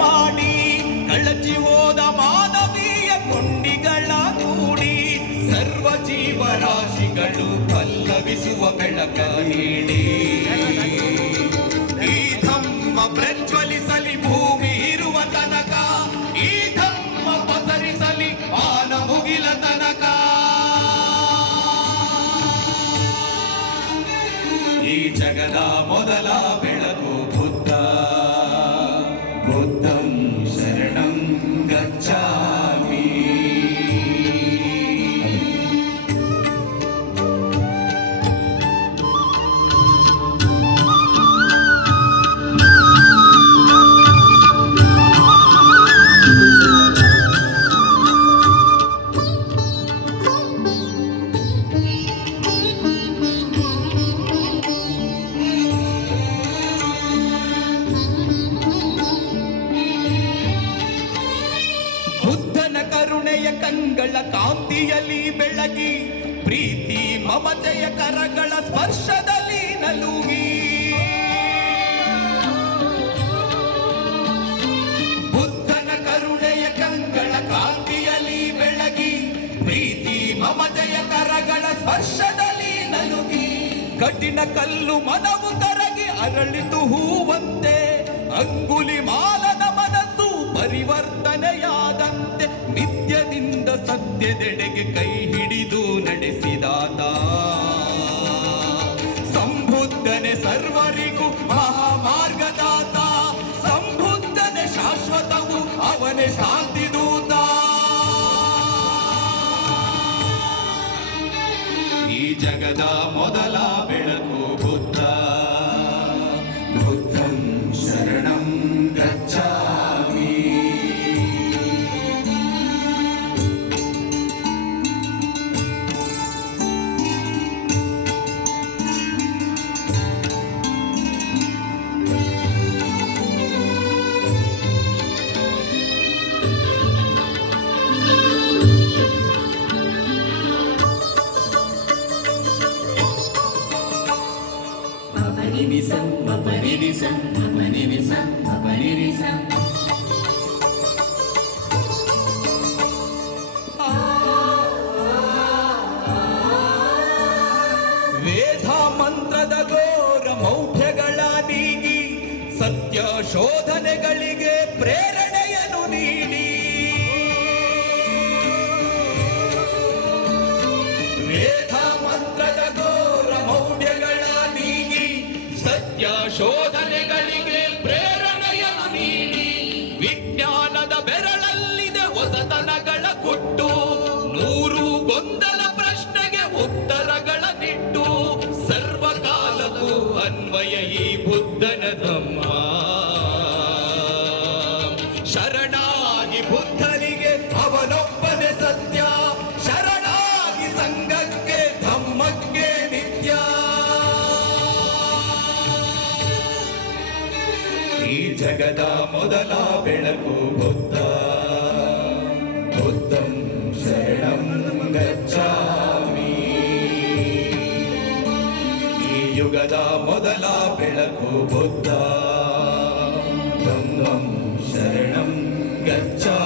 ಮಾಡಿ ಕಳಚಿ ಹೋದ ಮಾನವೀಯ ಕೊಂಡಿಗಳ ದೂಡಿ ಸರ್ವ ಜೀವರಾಶಿಗಳು ಪಲ್ಲವಿಸುವ ಬೆಳಕ ನೀಡಿ ಈ ಧಮ್ಮ ಪ್ರಜ್ವಲಿಸಲಿ ಭೂಮಿ ಇರುವ ತನಕ, ಈ ಧಮ್ಮ ಪಸರಿಸಲಿ ಮಾನ ಮುಗಿಲ ತನಕ. ಈ ಜಗದ ಮೊದಲ ಬೆಳಕು ಬುದ್ಧ, ಬುದ್ಧಂ ಶರಣಂ ಗಚ್ಚಾಮಿ. ಕರುಣೆಯ ಕಂಗಳ ಕಾಂತಿಯಲ್ಲಿ ಬೆಳಗಿ ಪ್ರೀತಿ ಮಮತೆಯ ಕರಗಳ ಸ್ಪರ್ಶದಲ್ಲಿ ನಲುಗಿ ಬುದ್ಧನ ಕರುಣೆಯ ಕಂಗಳ ಕಾಂತಿಯಲ್ಲಿ ಬೆಳಗಿ ಪ್ರೀತಿ ಮಮತೆಯ ಕರಗಳ ಸ್ಪರ್ಶದಲ್ಲಿ ನಲುಗಿ ಕಠಿಣ ಕಲ್ಲು ಮನವು ಕರಗಿ ಅರಳಿತು ಹೂವಂತೆ ಅಂಗುಲಿ ಮಾಲನ ಮನಸ್ಸು ಪರಿವರ್ತನೆಯಾದಂತೆ ನಿತ್ಯದಿಂದ ಸತ್ಯದೆಡೆಗೆ ಕೈ ಹಿಡಿದು ನಡೆಸಿದಾತ ಸಂಬುದ್ಧನೆ ಸರ್ವರಿಗೂ ಮಹಾಮಾರ್ಗದಾತ ಸಂಬುದ್ಧನೆ ಶಾಶ್ವತವು ಅವನೇ ಶಾಂತಿದೂತ. ಈ ಜಗದ ಮೊದಲ ಬೆಳಕು ಬುದ್ಧ, ಬುದ್ಧಂ ಶರಣಂ ಗಚ್ಚಾಮಿ. ವೇದ ಮಂತ್ರದ ಘೋರ ಮೌಢ್ಯಗಳ ನೀಗಿ ಸತ್ಯ ಶೋಧನೆಗಳಿಗೆ ಪ್ರೇರಣೆಯನ್ನು ನೀಡಿ ವೇದ ಮಂತ್ರದ ಘೋರ ಮೌಢ್ಯಗಳ ನೀಗಿ ಸತ್ಯ ಶೋಧನೆಗಳಿಗೆ ಪ್ರೇರಣೆಯನ್ನು ನೀಡಿ ವಿಜ್ಞಾನದ ಬೆರಳಲ್ಲಿದೆ ಹೊಸತನಗಳ ಗುಟ್ಟು, ನೂರು ಗೊಂದಲ ಪ್ರಶ್ನೆಗೆ ಉತ್ತರಗಳ ನಿಟ್ಟು ಸರ್ವಕಾಲಕ್ಕೂ ಅನ್ವಯ ಈ ಬುದ್ಧನ ಧಮ್ಮ. ಶರಣಾಗಿ ಬುದ್ಧನಿಗೆ ಅವನೊಬ್ಬನೇ ಸತ್ಯ, ಶರಣಾಗಿ ಸಂಘಕ್ಕೆ ಧಮ್ಮಕ್ಕೆ ನಿತ್ಯ. ಈ ಜಗದ ಮೊದಲ ಬೆಳಕು ಬುದ್ಧ, ಬುದ್ಧಂ ಶರಣಂ ಗಚ್ಚಾಮಿ. ಈ ಯುಗದ ಮೊದಲ ಬೆಳಕು ಬುದ್ಧ, ಧಮ್ಮಂ ಶರಣಂ ಗಚ್ಚಾಮಿ.